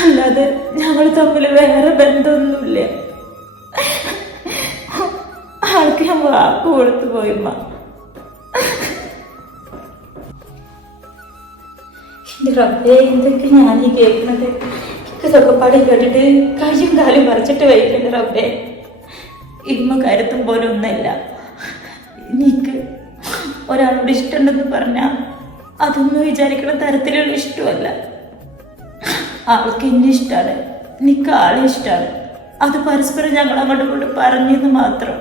അല്ലാതെ ഞങ്ങൾ തമ്മിൽ വേറെ ബന്ധമൊന്നുമില്ല. ആൾക്ക് ഞാൻ വാക്ക് കൊടുത്തു പോയിമ്മ. എന്റെ റബ്ബേ, എന്തൊക്കെ ഞാനീ കേൾക്കുന്നത്. ഇതൊക്കെ പാടി കേട്ടിട്ട് കയ്യും കാലും പറിച്ചിട്ട് വയ്ക്കണ്ട റബ്ബേ. ഇമ്മ കരുത്തും പോലെ ഒന്നല്ല. എനിക്ക് ഒരാളോട് ഇഷ്ടമുണ്ടെന്ന് പറഞ്ഞാൽ അതൊന്നും വിചാരിക്കുന്ന തരത്തിലുള്ള ഇഷ്ടമല്ല. ആൾക്ക് എന്നെ ഇഷ്ടമാണ്, എനിക്ക് ആളെ ഇഷ്ടമാണ്. അത് പരസ്പരം ഞങ്ങൾ അങ്ങോട്ടും ഇങ്ങോട്ടും പറഞ്ഞെന്ന് മാത്രം.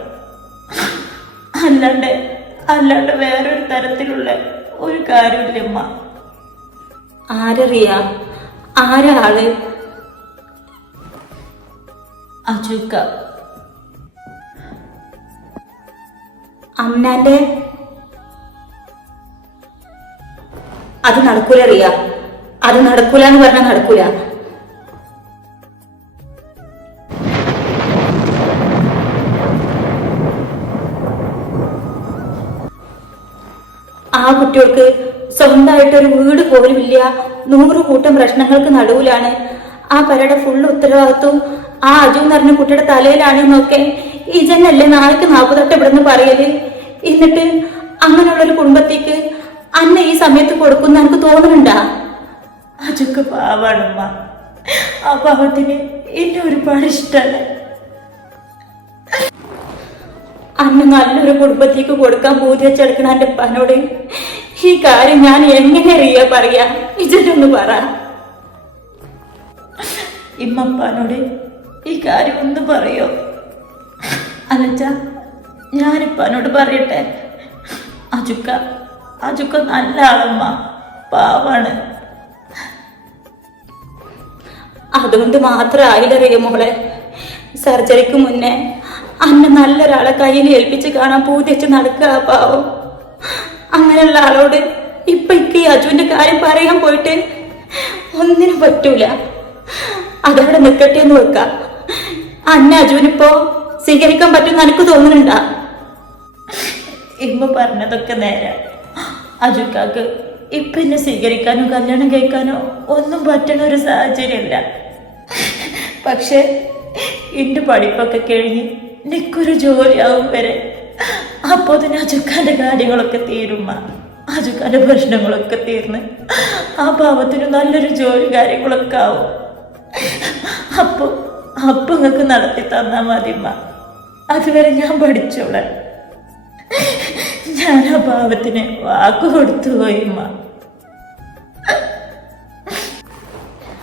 അല്ലാണ്ട് വേറൊരു തരത്തിലുള്ള ഒരു കാര്യമില്ല അമ്മ. ആരറിയാ? ആരാ ആള്? അജുക്ക. അമ്മാന്റെ അത് നടക്കൂല അറിയാ. അത് നടക്കൂല എന്ന് പറഞ്ഞാൽ നടക്കൂല. ആ കുട്ടികൾക്ക് സ്വന്തമായിട്ടൊരു വീട് പോലും ഇല്ല. 100 കൂട്ടം പ്രശ്നങ്ങൾക്ക് നടുവിലാണ്. ആ പരയുടെ ഫുള്ള് ഉത്തരവാദിത്വം ആ അജു എന്ന് പറഞ്ഞ കുട്ടിയുടെ തലയിലാണെന്നൊക്കെ ഈ ജനല്ലേ 40 ഇവിടെ നിന്ന് പറയല്. എന്നിട്ട് അങ്ങനെയുള്ളൊരു കുടുംബത്തേക്ക് അന്ന ഈ സമയത്ത് കൊടുക്കുന്ന എനിക്ക് തോന്നുന്നുണ്ടാ? അജുക്ക പാവാണമ്മ. ആ പാവത്തിന് എന്നെ ഒരുപാട് ഇഷ്ടമാണ്. അന്ന് നല്ലൊരു കുടുംബത്തേക്ക് കൊടുക്കാൻ പൂതി വെച്ചെടുക്കണ എന്റെ പനോട് ഈ കാര്യം ഞാൻ എങ്ങനെ അറിയാ പറയാ? ഇജൊന്ന് പറ. ഇമ്മപ്പാനോട് ഈ കാര്യം ഒന്ന് പറയോ? അല്ലച്ച, ഞാനിപ്പാനോട് പറയട്ടെ. അജുക്ക നല്ല ആളമ്മ, പാവാണ്. അതുകൊണ്ട് മാത്രം ആയില്ലറിയ മോളെ. സർജറിക്ക് മുന്നേ അന്നെ നല്ലൊരാളെ കയ്യിൽ ഏൽപ്പിച്ച് കാണാൻ പൂതിച്ച് നടക്കുക. പാവം അങ്ങനെയുള്ള ആളോട് ഇപ്പൊ ഈ അജുവിന്റെ കാര്യം പറയാൻ പോയിട്ട് ഒന്നിനും പറ്റൂല. അതവിടെ നിൽക്കട്ടെ എന്ന് വെക്കാം. അന്നെ അജുവിനിപ്പോ സ്വീകരിക്കാൻ പറ്റുമെന്ന് എനിക്ക് തോന്നുന്നുണ്ടാ? ഇമ്മ പറഞ്ഞതൊക്കെ നേരെ. അജുക്കാക്ക് ഇപ്പൊ എന്നെ സ്വീകരിക്കാനോ കല്യാണം കഴിക്കാനോ ഒന്നും പറ്റണ ഒരു സാഹചര്യമല്ല. പക്ഷെ എന്റെ പഠിപ്പൊക്കെ കഴിഞ്ഞ് എനിക്കൊരു ജോലിയാവും വരെ അപ്പോ തന്നെ അജുക്കാന്റെ കാര്യങ്ങളൊക്കെ തീരുമ്മ. അജുക്കാന്റെ പ്രശ്നങ്ങളൊക്കെ തീർന്ന് ആ പാവത്തിന് നല്ലൊരു ജോലി കാര്യങ്ങളൊക്കെ ആവും. അപ്പൊ നിങ്ങൾക്ക് നടത്തി തന്നാ മതിമ്മ. അതുവരെ ഞാൻ പഠിച്ചോളാം. ഞാൻ ആ പാവത്തിന് വാക്ക് കൊടുത്തു പോയിമ്മ.